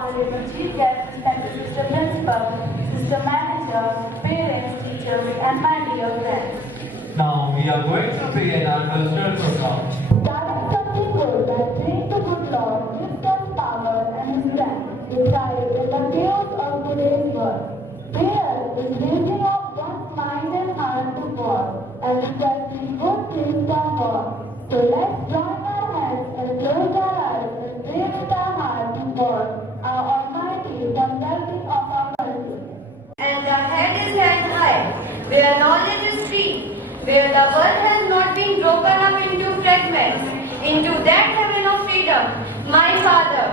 Honorable Chief Guest, respected Sister Principal, Sister Manager, parents, teachers, and my dear friends. Now we are going to begin our cultural program. Starting something good that brings the good Lord, gives us power and strength to thrive in the chaos of today's world. Prayer is raising up one's mind and heart to God and requesting good things from God. So let's join our hands and close our eyes and pray with our heart to God, our Almighty, for helping of our country. And the head is held high, where knowledge is free, where the world has not been broken up into fragments, into that heaven of freedom. My Father,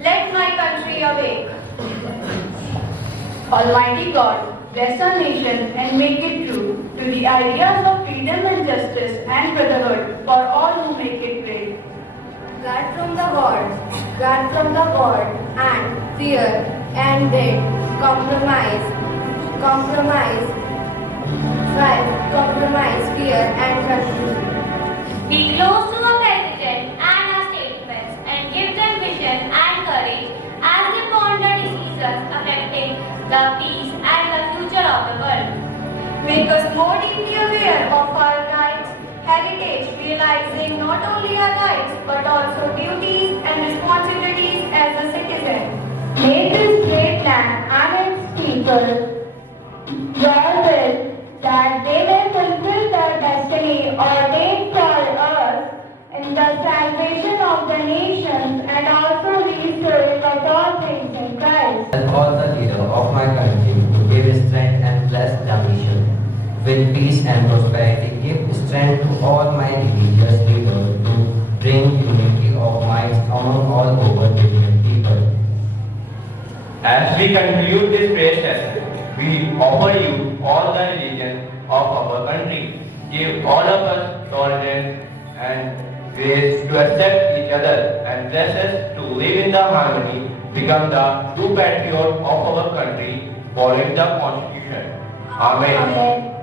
let my country awake. Almighty God, bless our nation and make it true to the ideas of freedom and justice and brotherhood for all who make it great. Guard from the war and fear and hate, compromise, fear and confusion. Be close to our president and our statesmen and give them vision and courage as they ponder diseases affecting the peace and the future of the world. Make us more deeply aware of our rights, heritage, realizing not only our rights but also duties and responsibilities as a citizen. May this great land and its people your will that they may fulfill their destiny ordained for us in the salvation of the nations and also restoring of all things in Christ. And all the leader of my country to give strength and bless the nation. With peace and prosperity, give strength to all my religious leaders to bring unity of minds among all over different people. As we conclude this prayer session, we offer you all the religions of our country. Give all of us tolerance and grace to accept each other and bless us to live in the harmony, become the true patriot of our country, following the Constitution. Amen.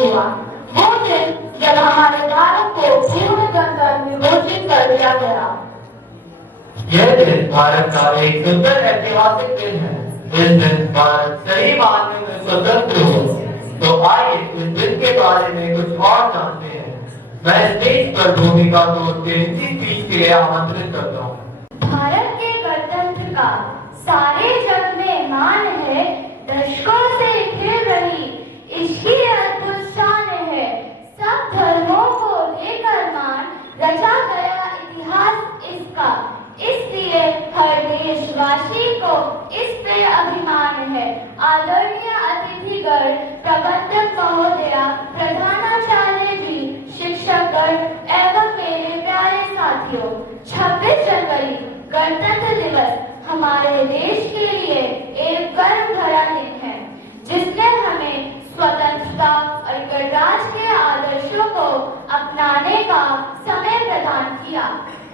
हुआ। वो दिन जब हमारे भारत को पूर्ण गणतंत्र घोषित कर दिया गया। यह दिन भारत का एक सुंदर ऐतिहासिक दिन है। इस दिन भारत सही मायने में स्वतंत्र हो। तो आइए इस दिन के बारे में कुछ और जानते हैं। मैं स्टेज पर भूमिका तौर के स्पीच के लिए आमंत्रित करता हूँ। भारत के गणतंत्र का सारे जग में मान है, दशकों से खिल रही इसकी अद्भुत शान है। सब धर्मों को लेकर मान रचा गया इतिहास इसका, इसलिए हर देशवासी को इस पे अभिमान है। आदरणीय अतिथिगण, प्रबंधक महोदया, प्रधानाचार्य जी, शिक्षकगण एवं मेरे प्यारे साथियों, 26 जनवरी गणतंत्र दिवस हमारे देश के लिए एक गर्व भरा दिन है, जिसने हमें स्वतंत्रता और गणराज्य के आदर्शों को अपनाने का समय प्रदान किया।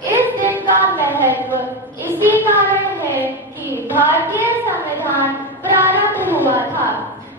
इस दिन का महत्व इसी कारण है कि भारतीय संविधान प्रारंभ हुआ था,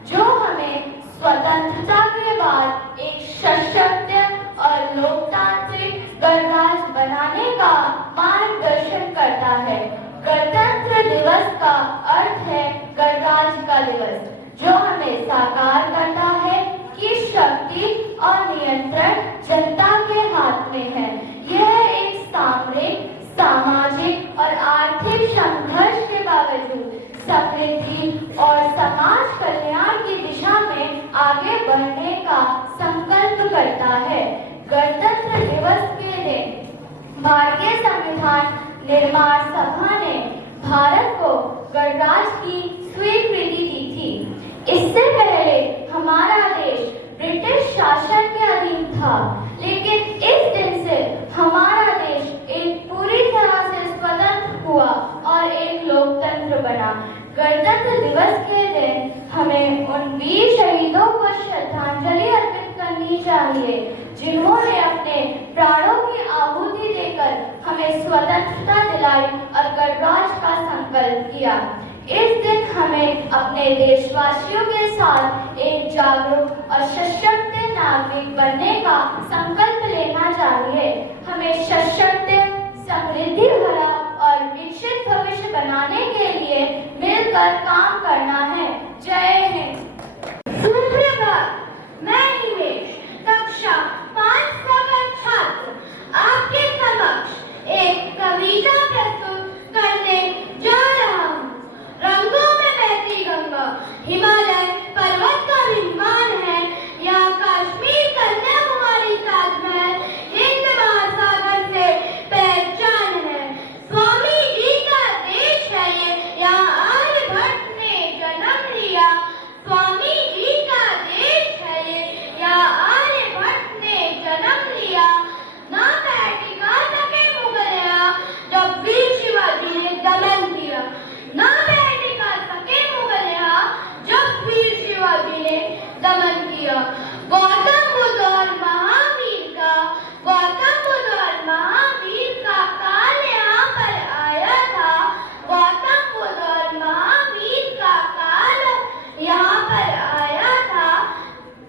जो हमें स्वतंत्रता के बाद एक सशक्त और लोकतांत्रिक गणराज्य बनाने का मार्गदर्शन करता है। गणतंत्र दिवस का अर्थ है गणराज्य का दिवस, जो हमें साकार करता है कि शक्ति और नियंत्रण जनता के हाथ में है। यह एक सामरिक, सामाजिक और आर्थिक संघर्ष के बावजूद समृद्धि और समाज कल्याण की दिशा में आगे बढ़ने का संकल्प करता है। गणतंत्र दिवस के दिन भारतीय संविधान निर्माण सभा ने भारत को गणराज्य की स्वीकृति दी थी। इससे पहले हमारा देश ब्रिटिश शासन के अधीन था, लेकिन इस दिन से हमारा देश एक पूरी तरह से स्वतंत्र हुआ और एक लोकतंत्र बना। गणतंत्र दिवस के दिन हमें उन वीर शहीदों को श्रद्धांजलि अर्पित करनी चाहिए, जिन्होंने अपने प्राणों की आहुति देकर हमें स्वतंत्रता दिलाई और गणराज्य का संकल्प किया। इस दिन हमें अपने देशवासियों के साथ एक जागरूक और सशक्त नागरिक बनने का संकल्प लेना चाहिए। हमें सशक्त, समृद्धि भरा और विकसित भविष्य बनाने के लिए मिलकर काम करना है। जय हिंद। सुप्रभात, मैं निवेश, कक्षा 5 का छात्र आपके समक्ष एक कविता प्रस्तुत करने जा रहा हूँ। रंगों में बहती गंगा हिमालय पर्वत का विमान है, या कश्मीर कन्याकुमारी ताजमहल हिंद महासागर से पहचान है। स्वामी जी का देश है ये, यहाँ आर्यभट्ट ने जन्म लिया। स्वामी जी का देश है ये, यहाँ आर्यभट्ट ने जन्म लिया। ना पैर टिका सके मुगल यहाँ, जब वीर शिवाजी ने दमन किया। ना पैर टिका सके मुगल यहाँ, जब वीर शिवाजी ने दमन किया। गौतम बुद्ध और महावीर का, गौतम बुद्ध और महावीर का काल यहाँ पर आया था। गौतम बुद्ध और महावीर का काल यहाँ पर आया था।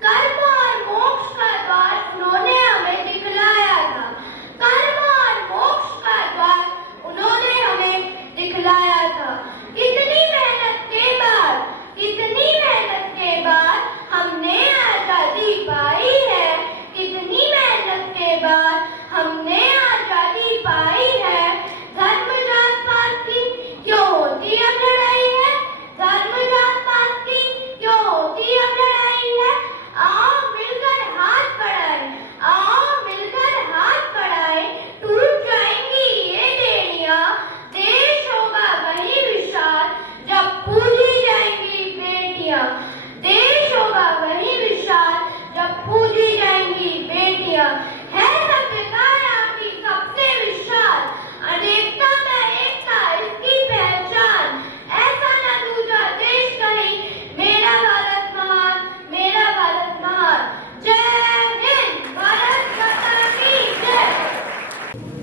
कर्म और मोक्ष का द्वार उन्होंने हमें दिखलाया था। कर्म और मोक्ष का द्वार उन्होंने हमें दिखलाया था। कितनी मेहनत के बाद, कितनी मेहनत के बाद हमने आजादी पाई है। कितनी मेहनत के बाद हमने आजादी पाई है। धर्म जात पात की क्यों होती अब लड़ाई है। धर्म जात पात की क्यों होती अब लड़ाई है। आओ मिलकर हाथ बढ़ाएं, आओ मिलकर हाथ बढ़ाएं। टूट जाएंगी ये बेड़ियां, देश होगा वही विशाल जब पूजी जाएंगी बेटियां। देश होगा वही विशाल जब पूजी जाएंगी बेटियां। है सभ्यता यहाँ की सबसे विशाल, अनेकता में एकता इसकी पहचान। ऐसा न दूजा देश कहीं, मेरा भारत महान, मेरा भारत महान। जय हिंद, भारत माता की जय।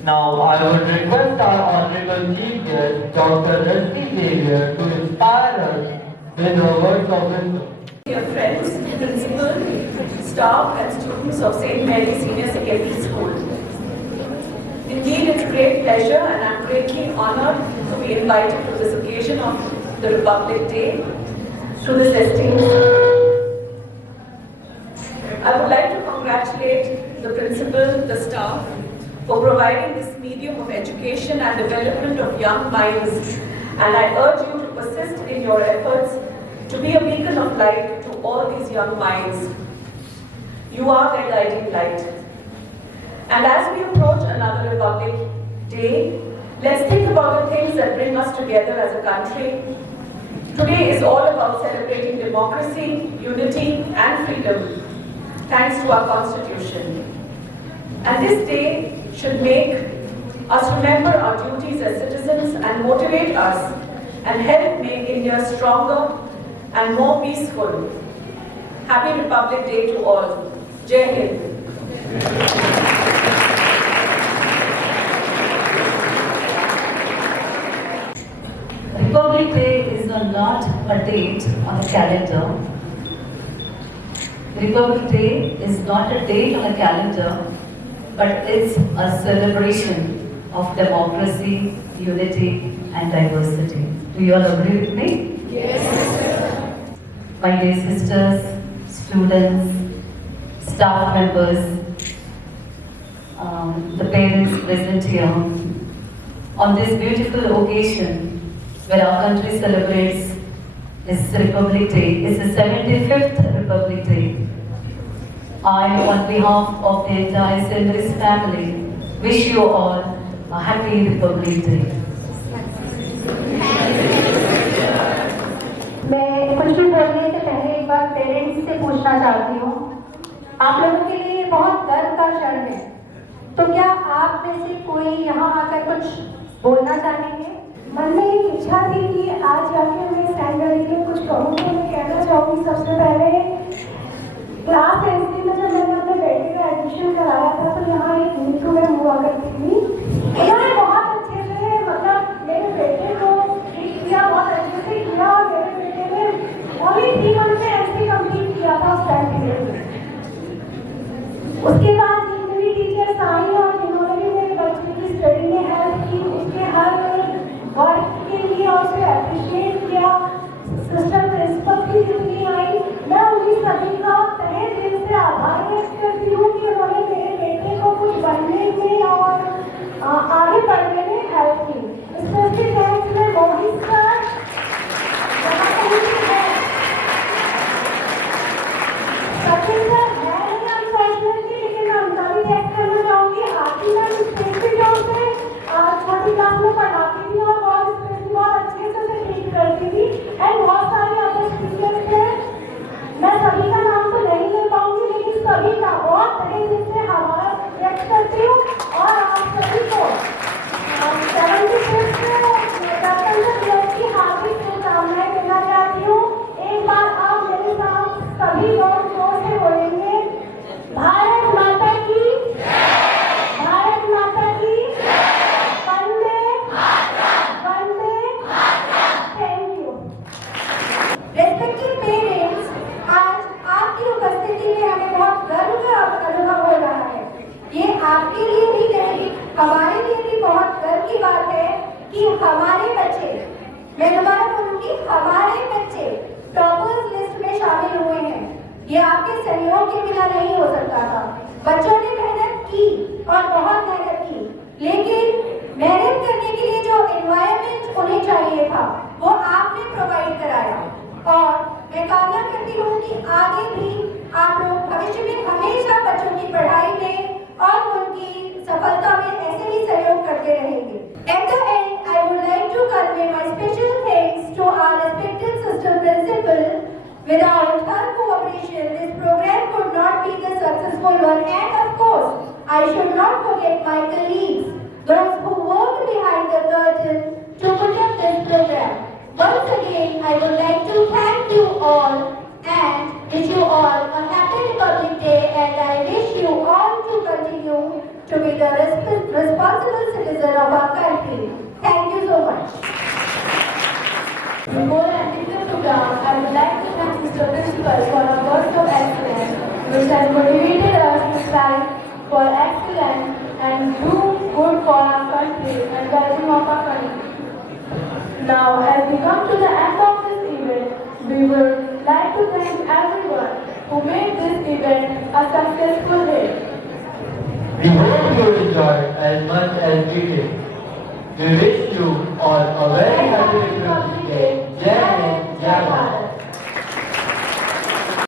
Now I would request our Honorable Chief Guest, Dr. Rashmi Xavier, to inspire us with her words of wisdom. Dear friends, principal, staff and students of St. Mary Senior Secondary School. Indeed, it's a great pleasure and I'm greatly honored to be invited to this occasion of the Republic Day to this esteemed school. I would like to congratulate the principal, the staff, for providing this medium of education and development of young minds, and I urge you to persist in your efforts to be a beacon of light to all these young minds. You are their guiding light. And as we approach another Republic Day, let's think about the things that bring us together as a country. Today is all about celebrating democracy, unity, and freedom, thanks to our Constitution. And this day should make us remember our duties as citizens and motivate us and help make India stronger and more peaceful. Happy Republic Day to all. Jai Hind. Republic Day is not a date on the calendar. Republic Day is not a date on the calendar, but it's a celebration of democracy, unity, and diversity. Do you all agree with me? Yes. My dear sisters, students, staff members, the parents present here, on this beautiful occasion where our country celebrates its Republic Day, it's the 75th Republic Day. I, on behalf of the entire St. Mary's family, wish you all a happy Republic Day. मैं कुछ भी बोलने से पहले एक बार parents से पूछना चाहती हूँ। आप लोगों के लिए बहुत गर्व का क्षण है, तो क्या आप में से कोई यहाँ आकर कुछ बोलना चाहेंगे? मन में एक इच्छा थी कि आज जाके मैं स्टैंडर्ड में कुछ कहूँ, तो मैं कहना चाहूँगी सबसे पहले क्लास एसडी में जब मैंने अपने बेटे का एडमिशन कराया था, तो यहाँ एक नीतू मैम हुआ करती थी। उन्होंने बहुत अच्छे से मतलब मेरे बेटे को ट्रीट किया, बहुत अच्छे से किया, और मेरे बेटे ने ओनली 3 मंथ में एसडी कंप्लीट किया था उस टाइम पीरियड में। उसके बाद जितनी टीचर्स आई और जिन्होंने भी मेरे बच्चे की स्टडी में हेल्प की, उसके हर वर्क के लिए और उसे अप्रिशिएट किया, सिस्टर प्रिंसिपल की जितनी आई, मैं उन्हीं सभी का तहे दिल से आभार व्यक्त करती हूँ कि उन्होंने मेरे बेटे को कुछ बनने में और आगे बढ़ने में हेल्प की। स्पेशली थैंक्स मैं मोहित सर, यहाँ कहीं भी है, सचिन सर है नहीं अनफॉर्चुनेटली, लेकिन मैं उनका भी थैंक्स करना चाहूँगी। आरती मैम स्पेशली जो उसे छोटी क्लास में पढ़ाती थी और बहुत स्पेशली बहुत अच्छे से उसे ट्रीट करती थी, एंड बहुत सारे अदर टीचर्स थे। मैं सभी का नाम तो नहीं ले पाऊंगी, लेकिन सभी का बहुत तहे दिल से आभार व्यक्त करती हूँ। और आप सभी को 75th गणतंत्र दिवस की हार्दिक शुभकामनाएं देना चाहती हूँ। एक बार आप मेरे साथ सभी लोग जोर से बोलेंगे, भारत माता की, भारत माता की, वंदे वंदे, थैंक यू। रेस्पेक्टेड पेरेंट्स, आज आपकी उपस्थिति में हमें बहुत गर्व का अनुभव हो रहा है। ये आपके लिए भी नहीं, हमारे लिए भी बहुत गर्व की बात है कि हमारे बच्चे, मैं दोबारा बोलूंगी, हमारे बच्चे टॉपर्स लिस्ट में शामिल हुए हैं। ये आपके सहयोग के बिना नहीं हो सकता था। बच्चों ने मेहनत की और बहुत मेहनत की, लेकिन मेहनत करने के लिए जो एनवायरनमेंट उन्हें चाहिए था वो आपने प्रोवाइड कराया। और मैं कामना करती हूँ कि आगे भी आप लोग भविष्य में हमेशा बच्चों की पढ़ाई में और उनकी सफलता में ऐसे ही सहयोग करते रहेंगे। At the end, I would like to convey my special thanks to our respected sister principal. Without her cooperation, this program could not be the successful one. And of course, I should not forget my colleagues, those who worked behind the curtain to put up this program. Once again, I would like to thank you all and wish you all a happy Republic Day, and I wish you all to continue to be the responsible citizen of our country. Thank you so much. Before ending the program, I would like to thank Mr. Principal for a work of excellence which has motivated us to strive for excellence and do good for our country and well-being of our country. Now, as we come to the end of this event, we would like to thank everyone who made this event a successful day. We hope you enjoyed as much as we did. We wish you all a very happy Republic Day. Jai Hind, Jai Bharat.